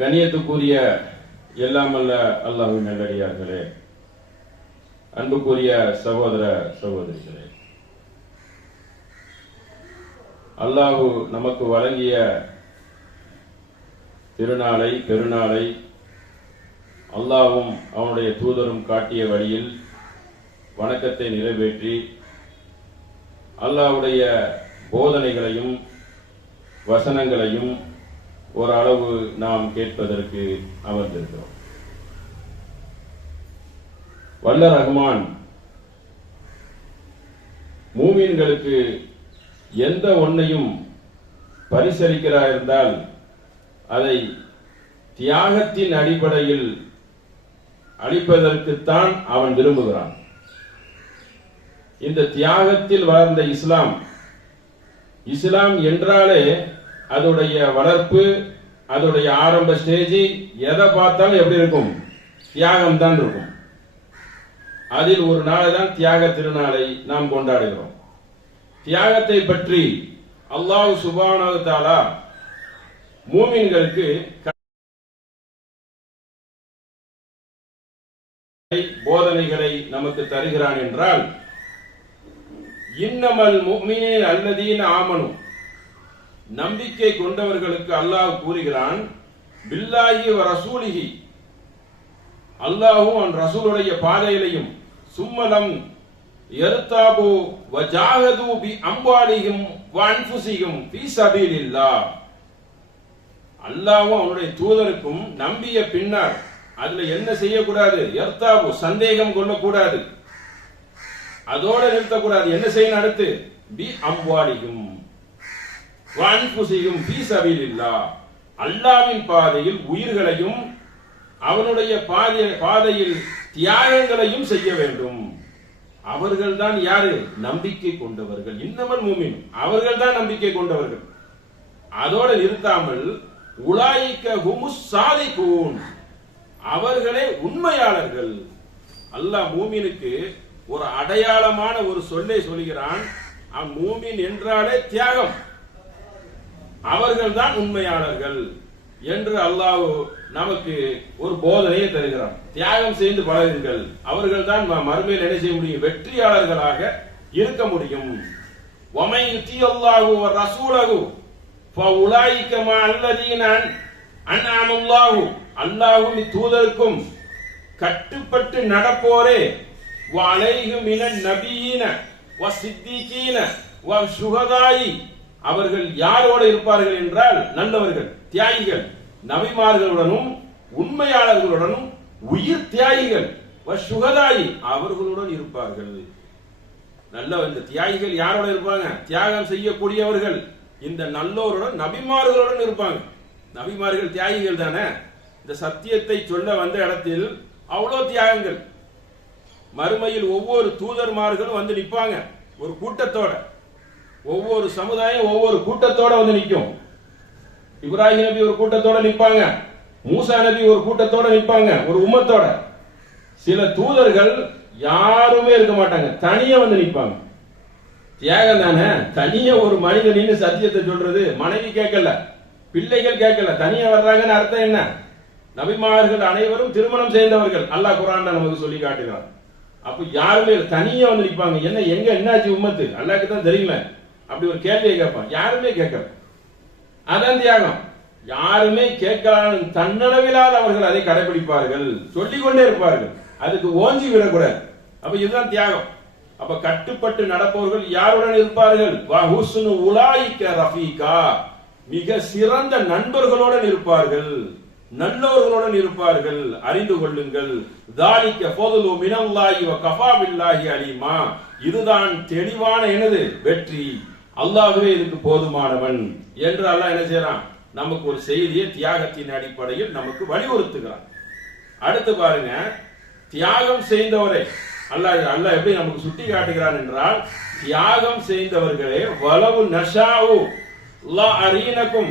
கணியத்துக்குரிய எல்லாமல்ல அல்லாஹின் நல்லடியார்களே. அன்புக்குரிய சகோதர சகோதரிகளே. அல்லாஹு நமக்கு வழங்கிய திருநாளை பெருநாளை அல்லாவும் அவனுடைய தூதரும் காட்டிய வழியில் வணக்கத்தை நிறைவேற்றி அல்லாவுடைய போதனைகளையும் வசனங்களையும் ஓரளவு நாம் கேட்பதற்கு அமர்ந்திருக்கிறோம். வல்ல ரஹ்மான் மூமீன்களுக்கு எந்த ஒன்னையும் பரிசரிக்கிறாய் இருந்தால் அதை தியாகத்தின் அடிப்படையில் அளிப்பதற்குத்தான் அவன் விரும்புகிறான். இந்த தியாகத்தில் வளர்ந்த இஸ்லாம் இஸ்லாம் என்றாலே அதோடைய வளர்ப்பு அதோடைய ஆரம்ப ஸ்டேஜ் எதை பார்த்தாலும் எப்படி இருக்கும்? தியாகம் தான் இருக்கும். அதில் ஒரு நாளை தான் தியாக திருநாளை நாம் கொண்டாடுகிறோம். தியாகத்தை பற்றி அல்லாஹ் சுபானு மூமின்களுக்கு போதனைகளை நமக்கு தருகிறான் என்றால் இன்னமல் முஃமினீன் அல்லதீன் ஆமனும் நம்பிக்கை கொண்டவர்களுக்கு அல்லாஹ் கூறுகிறான் பில்லாஹி ரசூலிகி ரசூலிஹி. அல்லாஹும் அவன் ரசூலுடைய பாதையிலையும் சும்மலம் எருத்தாபு வ பி அம்பாலியும் வ பி ஃபீ சபீலில்லாஹ். அல்லாஹ்வும் அவனுடைய தூதருக்கும் நம்பிய பின்னர் அதுல என்ன செய்யக்கூடாது? எர்த்தாபு சந்தேகம் கொள்ளக்கூடாது. அதோட நிறுத்தக்கூடாது. என்ன செய்யணும் அடுத்து? பி அம்பாலியும் வான்புசியும் பி சபீலில்லா அல்லாவின் பாதையில் உயிர்களையும் அவனுடைய பாதை பாதையில் தியாகங்களையும் செய்ய வேண்டும். அவர்கள் தான் யாரு? நம்பிக்கை கொண்டவர்கள். இன்னமன் மூமின். அவர்கள் தான் நம்பிக்கை கொண்டவர்கள். அதோட நிறுத்தாமல் உலாயிக்க ஹுமுஸ் சாதிக்கூன் அவர்களே உண்மையாளர்கள். அல்லாஹ் மூமினுக்கு ஒரு அடையாளமான ஒரு சொல்லை சொல்கிறான் அம் மூமின் என்றாலே தியாகம். அவர்கள் தான் உண்மையாளர்கள் என்று அல்லாஹ் நமக்கு ஒரு போதனையை தருகிறான். தியாகம் செய்து பழகுங்கள். அவர்கள் தான் மறுமையில் என்ன செய்ய முடியும்? வெற்றியாளர்களாக இருக்க முடியும். ஒமை யுத்தி அல்லாஹு ரசூலகு ஃபஉலாயிக மா அல்லதீன அன்அமல்லாஹு அல்லாஹும் தூதருக்கும் கட்டுப்பட்டு நடப்போரே. வலைஹு இன நபியீன. வ சித்திகீன. வ சுகதாயி அவர்கள் யாரோடு இருப்பார்கள் என்றால் நல்லவர்கள் தியாகிகள் நபிமார்களுடனும் உண்மையாளர்களுடனும் உயிர் தியாகிகள் வ சுகதாயி அவர்களுடன் இருப்பார்கள். நல்ல இந்த தியாகிகள் யாரோட இருப்பாங்க? தியாகம் செய்யக்கூடியவர்கள். இந்த நல்லோருடன் நபிமார்களுடன் இருப்பாங்க. நபிமார்கள் தியாகிகள் தானே? இந்த சத்தியத்தை சொல்ல வந்த இடத்தில் அவ்வளோ தியாகங்கள். மறுமையில் ஒவ்வொரு தூதர்மார்களும் வந்து நிற்பாங்க. ஒரு கூட்டத்தோட. ஒவ்வொரு சமுதாயம் ஒவ்வொரு கூட்டத்தோட வந்து நிற்கும் இப்ராஹிம் நபி ஒரு கூட்டத்தோட நிற்பாங்க மூசா நபி ஒரு கூட்டத்தோட நிற்பாங்க ஒரு உம்மத்தோட. சில தூதர்கள் யாருமே இருக்க மாட்டாங்க தனியா வந்து நிற்பாங்க தியாகம் தானே? தனியா ஒரு மனிதன் சத்தியத்தை சொல்றது மனைவி கேட்கல பிள்ளைகள் கேட்கல தனியா வர்றாங்கன்னு அர்த்தம் என்ன? நபிமார்கள் அனைவரும் திருமணம் செய்தவர்கள். அல்லாஹ் குரான் நமக்கு சொல்லி காட்டுகிறான். அப்ப யாருமே தனியா வந்து நிற்பாங்க என்ன எங்க என்னாச்சு உம்மத்து? அல்லாக்கு தான் தெரியுமே. அப்படி ஒரு கேள்வியை கேட்பான். யாருமே கேட்கல. அதான் தியாகம். யாருமே கேட்கலாம் தன்னளவிலால் அவர்கள் அதை கடைபிடிப்பார்கள். சொல்லிக்கொண்டே இருப்பார்கள். அதுக்கு ஓஞ்சி விடக்கூடாது. அப்ப இதுதான் தியாகம். அப்ப கட்டுப்பட்டு நடப்பவர்கள் யாருடன் இருப்பார்கள்? வஹுஸ்னு உலாயிக்க ரஃபீகா. மிக சிறந்த நண்பர்களுடன் இருப்பார்கள். நல்லவர்களுடன் இருப்பார்கள். அறிந்து கொள்ளுங்கள். தாலிக்க போதலு மினல்லாஹி வ கஃபா பில்லாஹி இதுதான் தெளிவான எனது வெற்றி. அல்லாஹ்வே இதுக்கு போதுமானவன் என்று அல்லாஹ் என்ன செய்யறான்? நமக்கு ஒரு செய்தியை தியாகத்தின் அடிப்படையில் நமக்கு வலியுறுத்துகிறான். அடுத்து பாருங்க தியாகம் செய்தவரை. அல்லாஹ் அல்லாஹ் எப்படி நமக்கு சுட்டி காட்டுகிறான் என்றால் தியாகம் செய்தவர்களே வலவு நஷாவு லா அரீனக்கும்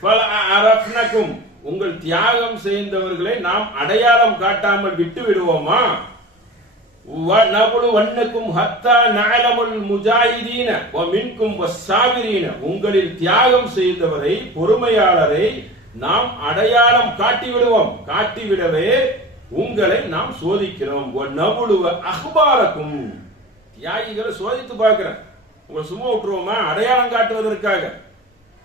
ஃபல அரஃப்னக்கும். உங்கள் தியாகம் செய்தவர்களை நாம் அடையாளம் காட்டாமல் விட்டு விடுவோமா உங்களில் தியாகம் செய்தவரை பொறுமையாளரை நாம் அடையாளம் காட்டி விடுவோம் காட்டிவிடவே உங்களை நாம் சோதிக்கிறோம். வ அஹ்பாரக்கும் தியாகிகளை சோதித்து பார்க்கிறேன். உங்களை சும்மா விட்டுருவோமா? அடையாளம் காட்டுவதற்காக.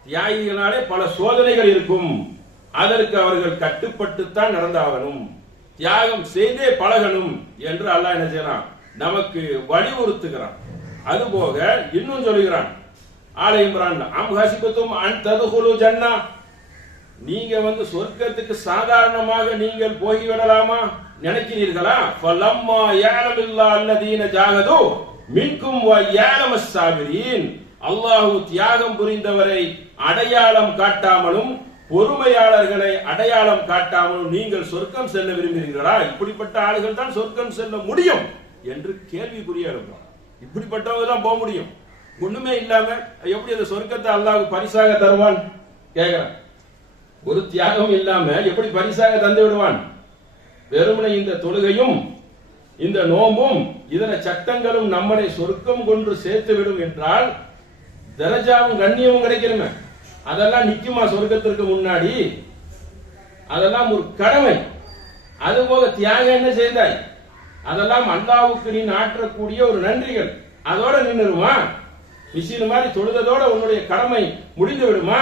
தியாகிகளாலே பல சோதனைகள் இருக்கும். அதற்கு அவர்கள் கட்டுப்பட்டுத்தான் நடந்தாகணும். தியாகம் செய்தே பழகணும் என்று அல்லாஹ் என்ன செய்யறான்? நமக்கு வலியுறுத்துகிறான். அதுபோக இன்னும் சொல்லுகிறான். ஆலை இம்ரான் அம் ஹசிபத்தும் அன் ததுகுலு ஜன்னா. நீங்க வந்து சொர்க்கத்துக்கு சாதாரணமாக நீங்கள் போய்விடலாமா நினைக்கிறீர்களா? ஃபலம்மா யாலமில்லா அல்லதீன ஜாகதோ மின்கும் வ யாலமஸ் சாபிரீன். அல்லாஹு தியாகம் புரிந்தவரை அடையாளம் காட்டாமலும் பொறுமையாளர்களை அடையாளம் காட்டாமல் நீங்கள் சொர்க்கம் செல்ல விரும்புகிறீர்களா? இப்படிப்பட்ட ஆளுகள் தான் சொர்க்கம் செல்ல முடியும் என்று கேள்விக்குரிய எழுப்புறான் இப்படிப்பட்டவங்க தான் போக முடியும். ஒண்ணுமே இல்லாம எப்படி அந்த சொர்க்கத்தை அல்லாஹ் பரிசாக தருவான்? கேக்குறான். ஒரு தியாகம் இல்லாம எப்படி பரிசாக தந்து விடுவான்? வெறுமனை இந்த தொழுகையும் இந்த நோம்பும் இதர சட்டங்களும் நம்மளை சொர்க்கம் கொண்டு சேர்த்து விடும் என்றால் தரஜாவும் கண்ணியமும் கிடைக்கணுமே. அதெல்லாம் நிக்குமா சொர்க்கத்திற்கு முன்னாடி? அதெல்லாம் ஒரு கடமை. அதுபோக தியாகம் என்ன செய்தாய்? அதெல்லாம் அல்லாவுக்கு நீ ஆற்றக்கூடிய ஒரு நன்றிகள். அதோட நின்றுருமா மிஷின் மாதிரி தொழுததோட உன்னுடைய கடமை முடிந்து விடுமா?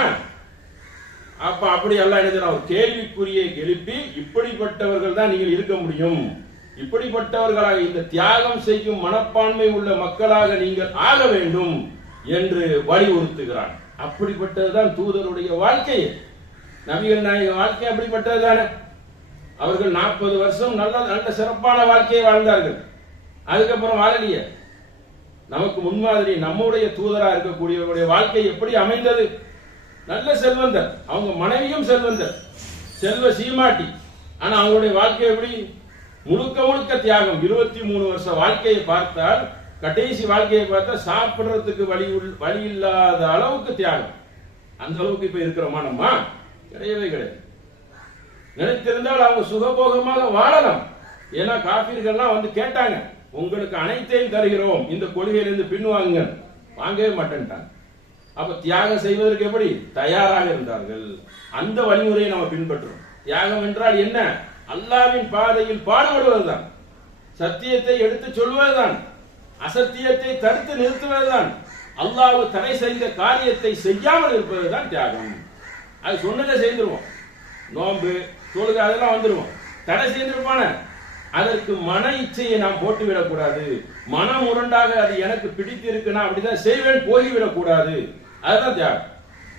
அப்ப அப்படி எல்லாம் என்ன ஒரு கேள்விக்குறியை எழுப்பி இப்படிப்பட்டவர்கள் தான் நீங்கள் இருக்க முடியும். இப்படிப்பட்டவர்களாக இந்த தியாகம் செய்யும் மனப்பான்மை உள்ள மக்களாக நீங்கள் ஆக வேண்டும் என்று வலியுறுத்துகிறான். அப்படிப்பட்டதுதான் தூதருடைய வாழ்க்கை. நபிகள் நாயக வாழ்க்கை அப்படிப்பட்டது தானே அவர்கள் நாற்பது வருஷம் நல்ல நல்ல சிறப்பான வாழ்க்கையை வாழ்ந்தார்கள். அதுக்கப்புறம் வாழலையே. நமக்கு முன்மாதிரி நம்முடைய தூதரா இருக்கக்கூடியவருடைய வாழ்க்கை எப்படி அமைந்தது? நல்ல செல்வந்தர். அவங்க மனைவியும் செல்வந்தர். செல்வ சீமாட்டி. ஆனா அவங்களுடைய வாழ்க்கை எப்படி? முழுக்க முழுக்க தியாகம். இருபத்தி மூணு வருஷ வாழ்க்கையை பார்த்தால் கடைசி வாழ்க்கையை பார்த்தா சாப்பிடுறதுக்கு வழி உள்- வழி இல்லாத அளவுக்கு தியாகம். அந்த அளவுக்கு இப்ப இருக்கிறோமா நம்ம? கிடையவே கிடையாது. நினைத்திருந்தால் அவங்க சுகபோகமாக வாழலாம். ஏன்னா காப்பீர்கள்லாம் வந்து கேட்டாங்க உங்களுக்கு அனைத்தையும் தருகிறோம். இந்த கொள்கையிலிருந்து பின்வாங்க வாங்கவே மாட்டேன்ட்டாங்க. அப்ப தியாகம் செய்வதற்கு எப்படி? தயாராக இருந்தார்கள். அந்த வழிமுறையை நம்ம பின்பற்றுறோம். தியாகம் என்றால் என்ன? அல்லாவின் பாதையில் பாடுபடுவதுதான். சத்தியத்தை எடுத்து சொல்வதுதான். அசத்தியத்தை தடுத்து நிறுத்துவதுதான். அல்லாஹ் தடை செய்த காரியத்தை செய்யாமல் இருப்பதுதான் தியாகம். அது சொன்னதை செய்திருவோம். நோன்பு தொழுகை அதெல்லாம் வந்துருவோம். தடை செய்திருப்பான. அதற்கு மன இச்சையை நாம் போட்டுவிடக்கூடாது. மனம் மன முரண்டாக அது எனக்கு பிடித்து இருக்குன்னா அப்படிதான் செய்வேன் போய்விடக் கூடாது அதுதான் தியாகம்.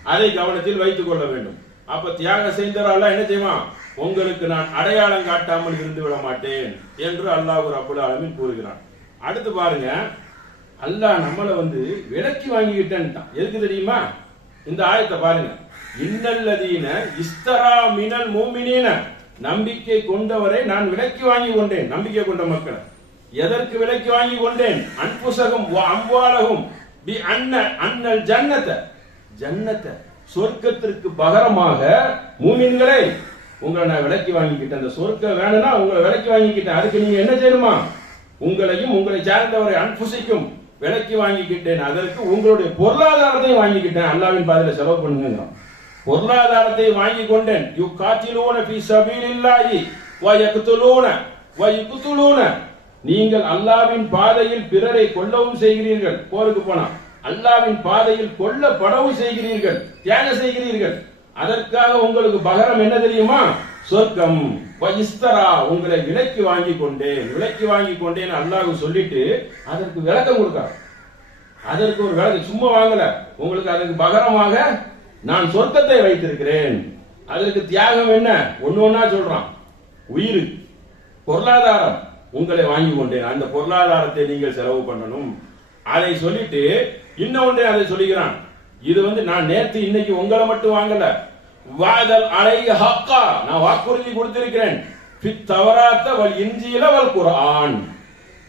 அதை கவனத்தில் வைத்துக் கொள்ள வேண்டும். அப்ப தியாகம் செய்தவரால் என்ன செய்வான்? உங்களுக்கு நான் அடையாளம் காட்டாமல் இருந்து விட மாட்டேன் என்று அல்லாஹ் ஒரு ஆலமீன் கூறுகிறான். அடுத்து பாருங்க. அல்லாஹ் நம்மளை வந்து விலக்கி வாங்கிக்கிட்டேன்ட்டான். எதுக்கு தெரியுமா? இந்த ஆயத்தை பாருங்க. இன்னல்லதீன இஸ்தரா மினல் மூமினீன. நம்பிக்கை கொண்டவரை நான் விலக்கி வாங்கி கொண்டேன். நம்பிக்கை கொண்ட மக்களை. எதற்கு விலக்கி வாங்கி கொண்டேன்? அன்புசகம் அம்பாலகும் பி அன்ன அன்னல் ஜன்னத்தை. ஜன்னத்தை சொர்க்கத்திற்கு பகரமாக மூமின்களை உங்களை நான் விலக்கி வாங்கிக்கிட்டேன். அந்த சொர்க்கம் வேணும்னா உங்களை விலக்கி வாங்கிக்கிட்டேன். அதுக்கு நீங்க என்ன செய்யணுமா? உங்களையும் உங்களை சார்ந்தவரை அன்புசிக்கும் விலைக்கு வாங்கிக்கிட்டேன். அதற்கு உங்களுடைய பொருளாதாரத்தையும் வாங்கிக்கிட்டேன். அல்லாவின் பாதையில செலவு பண்ணுங்க. பொருளாதாரத்தை வாங்கி கொண்டேன். யு காத்திலூன பி சபீலில்லாஹி வ யக்துலூன வ யுக்துலூன நீங்கள் அல்லாவின் பாதையில் பிறரை கொல்லவும் செய்கிறீர்கள். போருக்கு போனா அல்லாவின் பாதையில் கொல்லப்படவும் செய்கிறீர்கள் தியாகம் செய்கிறீர்கள். அதற்காக உங்களுக்கு பகரம் என்ன தெரியுமா? சொர்க்கம். வ இஸ்தரா உங்களை விலைக்கு வாங்கி கொண்டேன் விலைக்கு வாங்கி கொண்டேன் அல்லாஹ் சொல்லிட்டு அதற்கு விளக்கம் கொடுக்கிறார் அதற்கு ஒரு விளக்கம் சும்மா வாங்கல. உங்களுக்கு அதற்கு பகரமாக நான் சொர்க்கத்தை வைத்திருக்கிறேன். அதற்கு தியாகம் என்ன? ஒன்னு ஒன்னா சொல்றான். உயிர் பொருளாதாரம். உங்களை வாங்கி கொண்டேன். அந்த பொருளாதாரத்தை நீங்கள் செலவு பண்ணணும். அதை சொல்லிட்டு இன்னொன்றே அதை சொல்லுகிறான் இது வந்து நான் நேற்று இன்னைக்கு உங்களை மட்டும் வாங்கல. வாதல் அலைய ஹக்கா. நான் வாக்குறுதி கொடுத்திருக்கிறேன். ஃபித் தவராத்த வல் இஞ்சியில வல் குரான்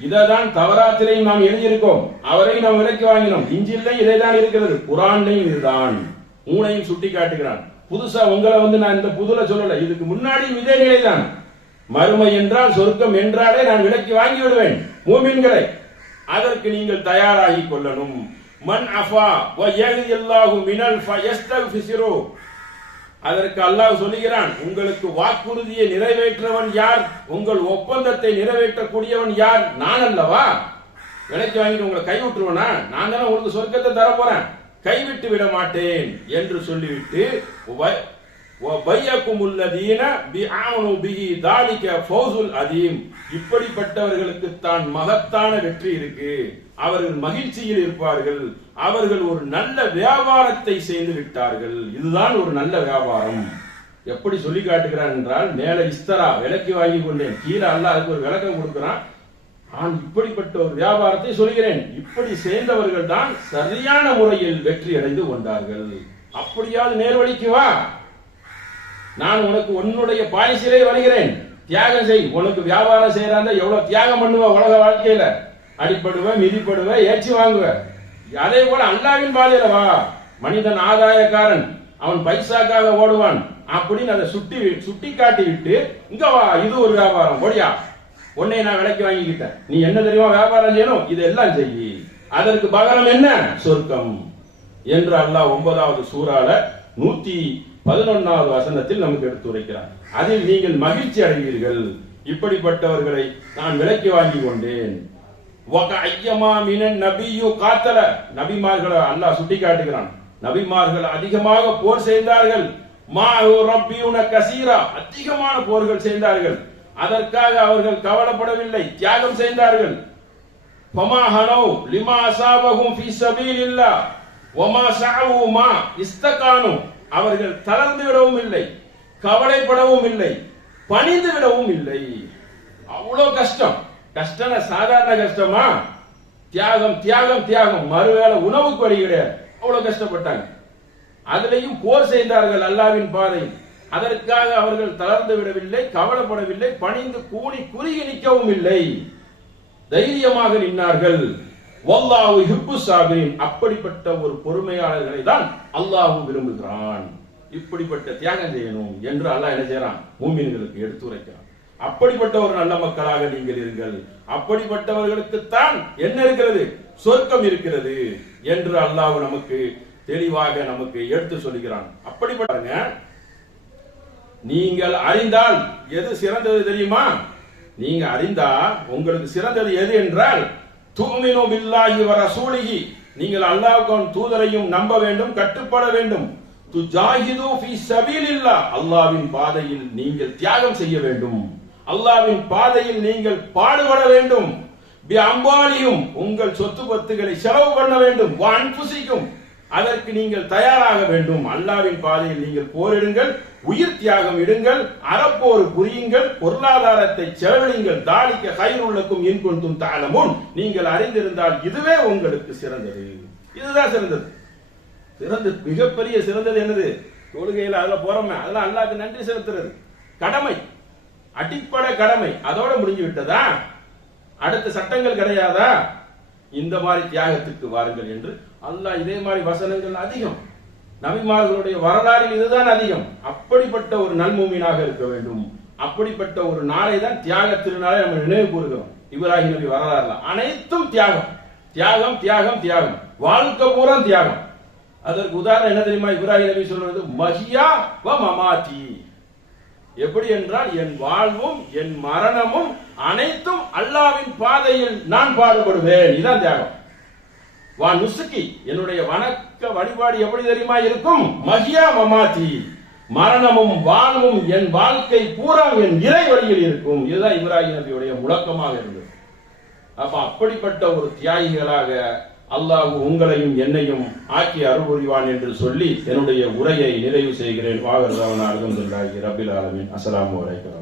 இதைதான் தவராத்திலையும் நாம் எழுதியிருக்கோம். அவரை நாம் விலக்கி வாங்கினோம். இஞ்சிலையும் இதே தான் இருக்கிறது. குரான்லையும் இதுதான். மூனையும் சுட்டி காட்டுகிறான் புதுசா உங்களை வந்து நான் இந்த புதுல சொல்லல. இதுக்கு முன்னாடியும் இதே நிலைதான். மறுமை என்றால் சொர்க்கம் என்றாலே நான் விலக்கி வாங்கி விடுவேன். மூமின்களை அதற்கு நீங்கள் தயாராகி கொள்ளணும். மன் அஃபா வ யஹ்தியல்லாஹு மினல் ஃபயஸ்தக்ஃபிரு அதற்கு அல்லாஹ் சொல்லுகிறான் உங்களுக்கு வாக்குறுதியை நிறைவேற்றவன் யார்? உங்கள் ஒப்பந்தத்தை நிறைவேற்றக்கூடியவன் யார்? நான் அல்லவா? விலைக்கு வாங்கிட்டு உங்களை கைவிட்டுருவனா? நான் தானே உங்களுக்கு சொர்க்கத்தை தர போறேன் கைவிட்டு விட மாட்டேன் என்று சொல்லிவிட்டு இப்படிப்பட்டவர்களுக்கு தான் மகத்தான வெற்றி இருக்கு. அவர்கள் மகிழ்ச்சியில் இருப்பார்கள். அவர்கள் ஒரு நல்ல வியாபாரத்தை செய்து விட்டார்கள். இதுதான் ஒரு நல்ல வியாபாரம். எப்படி சொல்லி காட்டுகிறார் என்றால் மேல இஸ்தரா விலக்கி வாங்கி கொண்டேன். கீழே அல்ல அதுக்கு ஒரு விளக்கம் கொடுக்கிறான். நான் இப்படிப்பட்ட ஒரு வியாபாரத்தை சொல்கிறேன். இப்படி சேர்ந்தவர்கள் தான் சரியான முறையில் வெற்றி அடைந்து கொண்டார்கள். அப்படியாவது நேர்வழிக்கு வா. நான் உனக்கு உன்னுடைய பாலிசிலே வருகிறேன். தியாகம் செய். உனக்கு வியாபாரம் செய்யறாங்க எவ்வளவு தியாகம் பண்ணுவ உலக வாழ்க்கையில? அடிப்படுவ மிதிப்படுவ ஏச்சி வாங்குவ. அதே போல அல்லாவின் பாதையில வா. மனிதன் ஆதாயக்காரன். அவன் பைசாக்காக ஓடுவான். அப்படின்னு அதை சுட்டி சுட்டி காட்டி விட்டு இங்க வா இது ஒரு வியாபாரம். ஓடியா. உன்னை நான் விலைக்கு வாங்கிக்கிட்டேன். நீ என்ன தெரியுமா வியாபாரம் செய்யணும்? இதெல்லாம் செய். அதற்கு பகரம் என்ன? சொர்க்கம். என்று அல்லாஹ் ஒன்பதாவது சூறால நூத்தி பதினொன்னாவது வசனத்தில் நமக்கு எடுத்துரைக்கிறார் அதில் நீங்கள் மகிழ்ச்சி அடைவீர்கள். இப்படிப்பட்டவர்களை நான் விலைக்கு வாங்கி கொண்டேன். ஐயமா நபியு காத்தல. நபிமார்களை அல்லாஹ் சுட்டி காட்டுகிறான் நபிமார்கள் அதிகமாக போர் செய்தார்கள். மா கசீரா. அதிகமான போர்கள் செய்தார்கள். அதற்காக அவர்கள் கவலைப்படவில்லை. தியாகம் செய்தார்கள். லிமா அசாபஹும் ஃபீ சபீலில்லாஹ். வமா மா அவர்கள் தளர்ந்து விடவும் இல்லை கவலைப்படவும் இல்லை பணிந்து விடவும் இல்லை. அவ்வளவு கஷ்டம். கஷ்டம் சாதாரண கஷ்டமா? தியாகம் தியாகம் தியாகம். மறுவேளை உணவுக்கு வழி கிடையாது. அவ்வளவு கஷ்டப்பட்டாங்க. அதுலேயும் போர் செய்தார்கள் அல்லாவின் பாதையில் அதற்காக அவர்கள் தளர்ந்து விடவில்லை கவலைப்படவில்லை பணிந்து கூடி குறுகி நிற்கவும் இல்லை. தைரியமாக நின்னார்கள். வல்லாஹு ஹிப்பு சாபிரின் அப்படிப்பட்ட ஒரு பொறுமையாளர்களை தான் அல்லாஹு விரும்புகிறான். இப்படிப்பட்ட தியாகம் செய்யணும் என்று அல்லாஹ் என்ன செய்யறான்? மூமின்களுக்கு எடுத்துரைக்கிறான் அப்படிப்பட்ட ஒரு நல்ல மக்களாக நீங்கள் இருங்கள். அப்படிப்பட்டவர்களுக்குத்தான் என்ன இருக்கிறது? சொர்க்கம் இருக்கிறது என்று அல்லாஹ் நமக்கு தெளிவாக நமக்கு எடுத்து சொல்லுகிறான். அப்படிப்பட்டவங்க நீங்கள் அறிந்தால் எது சிறந்தது தெரியுமா? நீங்க அறிந்தா உங்களுக்கு சிறந்தது எது என்றால் தூமினு பில்லாஹி வர சூழிகி நீங்கள் அல்லாஹ்வின் தூதரையும் நம்ப வேண்டும் கட்டுப்பட வேண்டும். துஜாஹிது ஃபி சபீலில்லா அல்லாஹ்வின் பாதையில் நீங்கள் தியாகம் செய்ய வேண்டும். அல்லாஹ்வின் பாதையில் நீங்கள் பாடுபட வேண்டும். பி அம்பாலியும் உங்கள் சொத்து பத்துகளை செலவு பண்ண வேண்டும். வ அன்புசிக்கும். அதற்கு நீங்கள் தயாராக வேண்டும். அல்லாவின் பாதையில் நீங்கள் போரிடுங்கள் உயிர் தியாகம் இடுங்கள் அறப்போர் புரியுங்கள் பொருளாதாரத்தை செலவழிங்கள் தாளிக்க கயிறுள்ளக்கும் இன்கொண்டும் தாளமும் நீங்கள் அறிந்திருந்தால் இதுவே உங்களுக்கு சிறந்தது. இதுதான் சிறந்தது. சிறந்தது மிகப்பெரிய சிறந்தது என்னது? தொழுகையில் அதில் போறோமே. அதெல்லாம் அல்லாக்கு நன்றி செலுத்துறது. கடமை. அடிப்படை கடமை. அதோட முடிஞ்சு விட்டதா? அடுத்த சட்டங்கள் கிடையாதா? இந்த மாதிரி தியாகத்துக்கு வாருங்கள் என்று அல்லாஹ் இதே மாதிரி வசனங்கள் அதிகம். நபிமார்களுடைய வரலாறில் இதுதான் அதிகம். அப்படிப்பட்ட ஒரு நல்மூமினாக இருக்க வேண்டும். அப்படிப்பட்ட ஒரு நாளை தான் தியாக திருநாளை நம்ம நினைவு கூறுகிறோம். இப்ராஹிம் நபி வரலாறுல. அனைத்தும் தியாகம். தியாகம் தியாகம் தியாகம். வாழ்க்கை பூரா தியாகம். அதற்கு உதாரணம் என்ன தெரியுமா? இப்ராஹிம் நபி சொல்றது மஹியா வ மமாதி எப்படி என்றால் என் வாழ்வும் என் மரணமும் அனைத்தும் அல்லாவின் பாதையில் நான் பாடுபடுவேன். இதுதான் தியாகம். வா நுசுக்கி என்னுடைய வணக்க வழிபாடு எப்படி தெரியுமா இருக்கும்? மகியா மமாதி. மரணமும் வாழ்வும் என் வாழ்க்கை பூரா என் இறை வழியில் இருக்கும். இதுதான் இப்ராஹிம் நபியுடைய முழக்கமாக இருந்தது. அப்ப அப்படிப்பட்ட ஒரு தியாகிகளாக அல்லாஹ் உங்களையும் என்னையும் ஆக்கி அருள்புரிவான் என்று சொல்லி என்னுடைய உரையை நிறைவு செய்கிறேன். வாகர் ரவணா அலமதுல்லாஹி ரபில் ஆலமின். அஸ்லாம் வரைக்கும்